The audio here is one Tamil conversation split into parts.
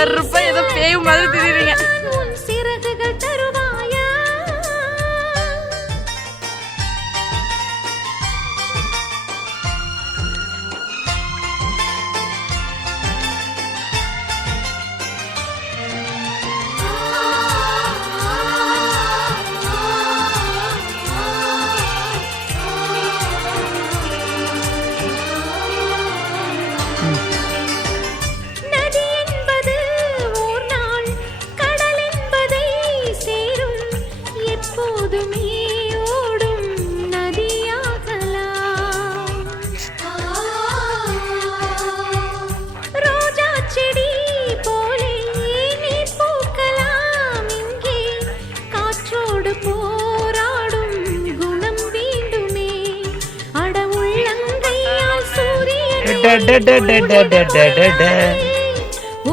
கருப்பா ஏதோ பேய் மாதிரி தெரியுறீங்க.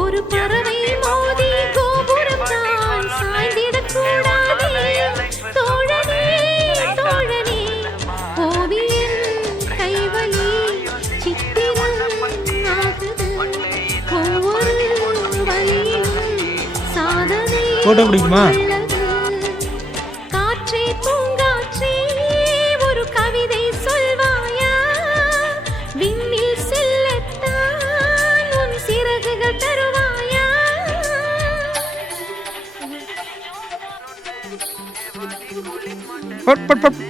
ஒரு பறவை மோதி கோபுரம் தான் சாய்ந்திடக் கூடாதே. தோழனே தோழனே ஓவியன் கைவலி சித்திரம் ஆகுது. ஒவ்வொரு வழியிலும் சாதனை பிடிக்குமா? காற்றே பூங்காற்றே ஒரு கவிதை சொல்வாயா? விண்ணில் பட் பட் பட்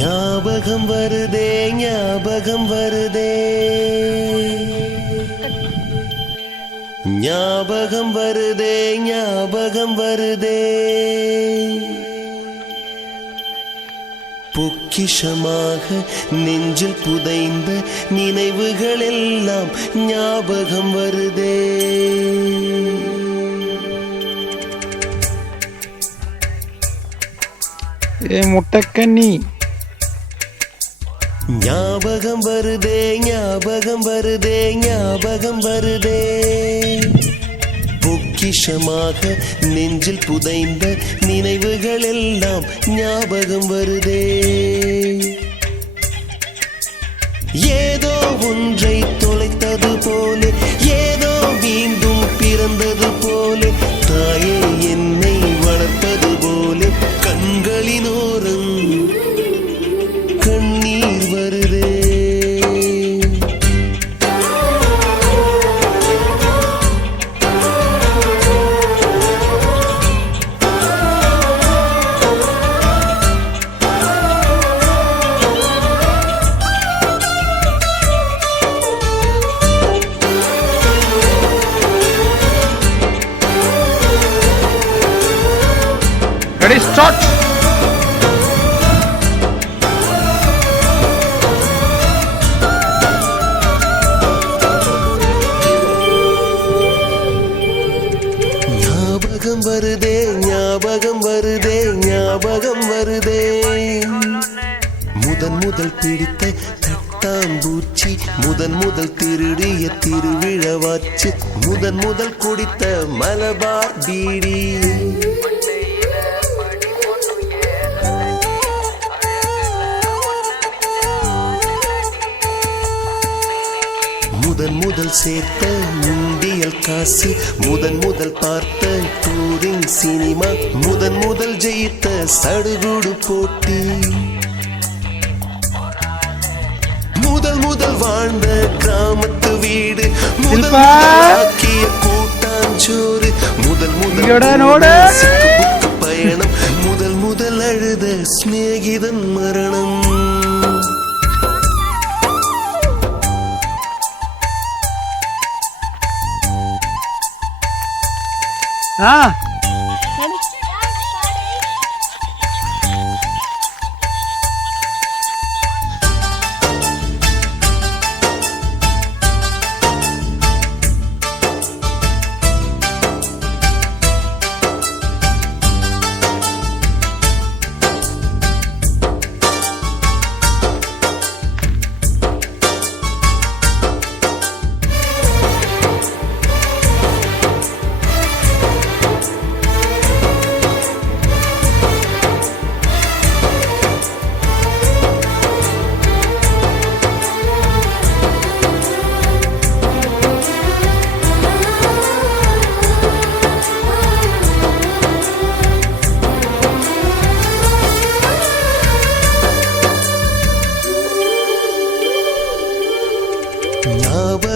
ஞாபகம் வருதே ஞாபகம் வருதே ஞாபகம் வருதே ஞாபகம் வருதே பொக்கிஷமாக நெஞ்சில் புதைந்த நினைவுகள் எல்லாம் ஞாபகம் வருதே. முட்டக்கண்ணி ஞாபகம் வருதே ஞாபகம் வருதே ஞாபகம் வருதே பொக்கிஷமாக நெஞ்சில் புதைந்த நினைவுகள் எல்லாம் ஞாபகம் வருதே. ஏதோ ஒன்றை தொலைத்தது போல ஏதோ மீண்டும் பிறந்தது போல தாயே என்னை வளர்ப்பது போல கண்களினோரம் கண்ணீர் வருதே. Ready start. ஞாபகம் வருதே ஞாபகம் வருதே ஞாபகம் வருதே முதல் பிடித்த தட்டாம்பூச்சி முதல் திருடிய திருவிழவாச்சு முதல் குடித்த மலபார் பீடி முதல் சேர்த்த முண்டியல் காசு முதல் பார்த்த டூரிங் சினிமா முதல் ஜெயித்த சடுகுடு போட்டி முதல் வாழ்ந்த கிராமத்து வீடு ஆக்கிய கூட்டாஞ்சோறு முதல் பயணம் முதல் அழுத சிநேகிதன் மரணம்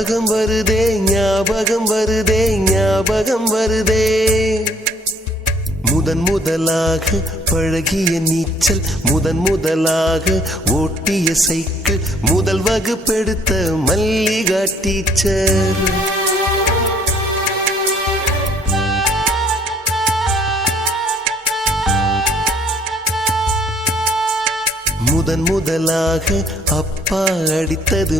ஞாபகம் வருதே ஞாபகம் வருதே ஞாபகம் வருதே முதலாக பழகிய நீச்சல் முதலாக ஓட்டிய சைக்கிள் முதல் வகுப்பெடுத்த மல்லிகா டீச்சர் முதலாக அப்பா அடித்தது